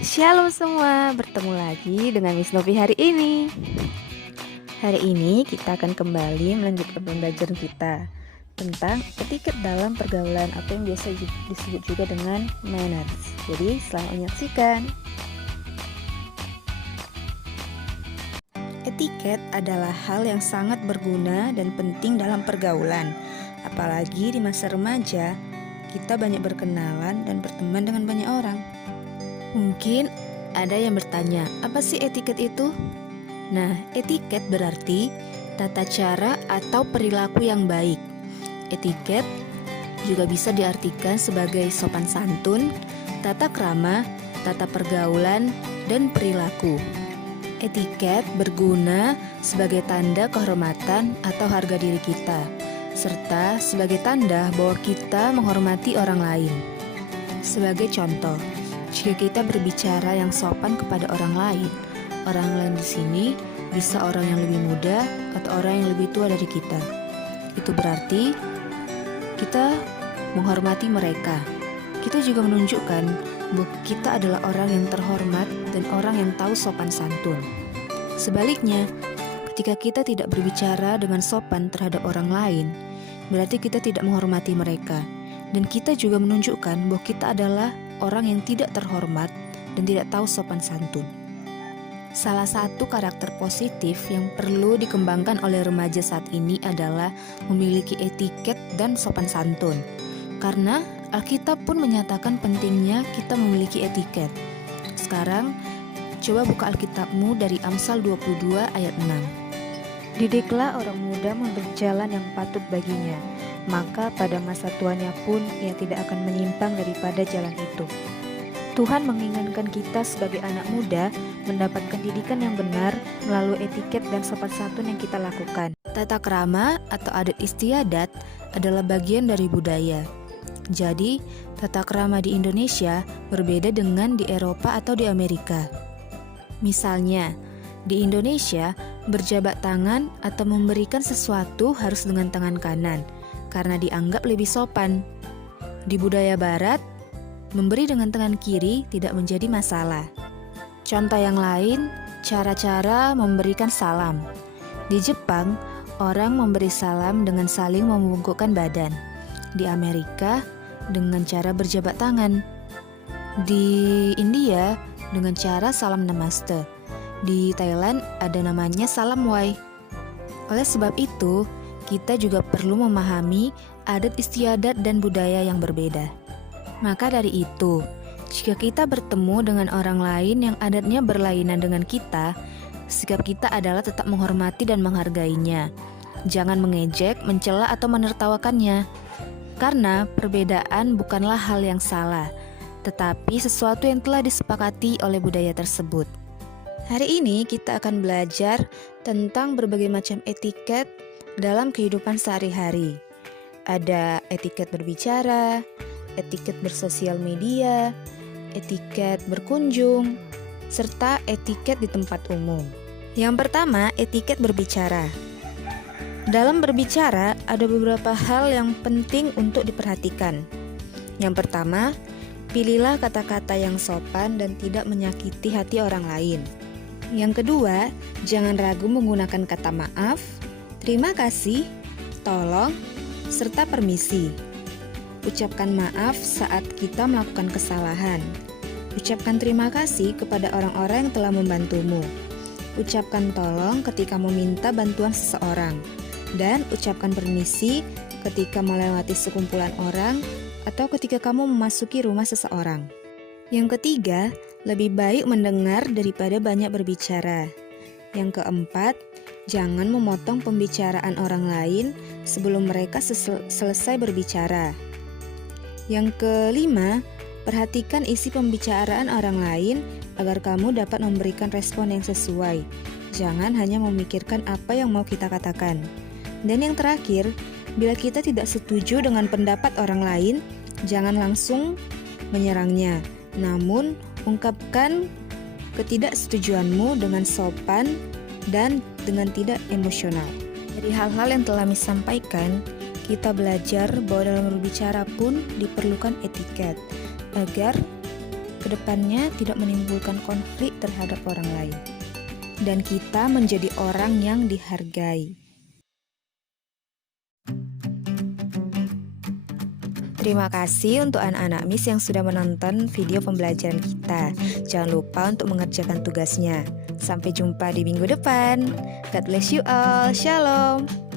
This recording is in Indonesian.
Shalom semua, bertemu lagi dengan Miss Novi hari ini. Hari ini kita akan kembali melanjutkan pembelajaran kita tentang etiket dalam pergaulan atau yang biasa disebut juga dengan manners. Jadi selamat menyaksikan. Etiket adalah hal yang sangat berguna dan penting dalam pergaulan. Apalagi di masa remaja, kita banyak berkenalan dan berteman dengan banyak orang. Mungkin ada yang bertanya, apa sih etiket itu? Nah, etiket berarti tata cara atau perilaku yang baik. Etiket juga bisa diartikan sebagai sopan santun, tata krama, tata pergaulan, dan perilaku. Etiket berguna sebagai tanda kehormatan atau harga diri kita, serta sebagai tanda bahwa kita menghormati orang lain. Sebagai contoh, jika kita berbicara yang sopan kepada orang lain di sini bisa orang yang lebih muda atau orang yang lebih tua dari kita. Itu berarti kita menghormati mereka. Kita juga menunjukkan bahwa kita adalah orang yang terhormat dan orang yang tahu sopan santun. Sebaliknya, ketika kita tidak berbicara dengan sopan terhadap orang lain, berarti kita tidak menghormati mereka. Dan kita juga menunjukkan bahwa kita adalah orang yang tidak terhormat dan tidak tahu sopan santun. Salah satu karakter positif yang perlu dikembangkan oleh remaja saat ini adalah memiliki etiket dan sopan santun. Karena Alkitab pun menyatakan pentingnya kita memiliki etiket. Sekarang, coba buka Alkitabmu dari Amsal 22 ayat 6. Didiklah orang muda menurut jalan yang patut baginya, maka pada masa tuanya pun ia tidak akan menyimpang daripada jalan itu. Tuhan menginginkan kita sebagai anak muda mendapatkan didikan yang benar melalui etiket dan sopan santun yang kita lakukan. Tata krama atau adat istiadat adalah bagian dari budaya. Jadi, tata krama di Indonesia berbeda dengan di Eropa atau di Amerika. Misalnya, di Indonesia, berjabat tangan atau memberikan sesuatu harus dengan tangan kanan, karena dianggap lebih sopan. Di budaya barat, memberi dengan tangan kiri tidak menjadi masalah. Contoh yang lain, cara-cara memberikan salam. Di Jepang, orang memberi salam dengan saling membungkukkan badan. Di Amerika, dengan cara berjabat tangan. Di India, dengan cara salam namaste. Di Thailand ada namanya salam wai. Oleh sebab itu, kita juga perlu memahami adat istiadat dan budaya yang berbeda. Maka dari itu, jika kita bertemu dengan orang lain yang adatnya berlainan dengan kita, sikap kita adalah tetap menghormati dan menghargainya. Jangan mengejek, mencela atau menertawakannya. Karena perbedaan bukanlah hal yang salah, tetapi sesuatu yang telah disepakati oleh budaya tersebut. Hari ini kita akan belajar tentang berbagai macam etiket dalam kehidupan sehari-hari. Ada etiket berbicara, etiket bersosial media, etiket berkunjung, serta etiket di tempat umum. Yang pertama, etiket berbicara. Dalam berbicara, ada beberapa hal yang penting untuk diperhatikan. Yang pertama, pilihlah kata-kata yang sopan dan tidak menyakiti hati orang lain. Yang kedua, jangan ragu menggunakan kata maaf, terima kasih, tolong, serta permisi. Ucapkan maaf saat kita melakukan kesalahan. Ucapkan terima kasih kepada orang-orang yang telah membantumu. Ucapkan tolong ketika meminta bantuan seseorang. Dan ucapkan permisi ketika melewati sekumpulan orang atau ketika kamu memasuki rumah seseorang. Yang ketiga, lebih baik mendengar daripada banyak berbicara. Yang keempat, jangan memotong pembicaraan orang lain sebelum mereka selesai berbicara. Yang kelima, perhatikan isi pembicaraan orang lain agar kamu dapat memberikan respon yang sesuai. Jangan hanya memikirkan apa yang mau kita katakan. Dan yang terakhir, bila kita tidak setuju dengan pendapat orang lain, jangan langsung menyerangnya. Namun, ungkapkan ketidaksetujuanmu dengan sopan dan dengan tidak emosional. Dari hal-hal yang telah Miss sampaikan, kita belajar bahwa dalam berbicara pun diperlukan etiket agar kedepannya tidak menimbulkan konflik terhadap orang lain. Dan kita menjadi orang yang dihargai. Terima kasih untuk anak-anak Miss yang sudah menonton video pembelajaran kita. Jangan lupa untuk mengerjakan tugasnya. Sampai jumpa di minggu depan. God bless you all. Shalom.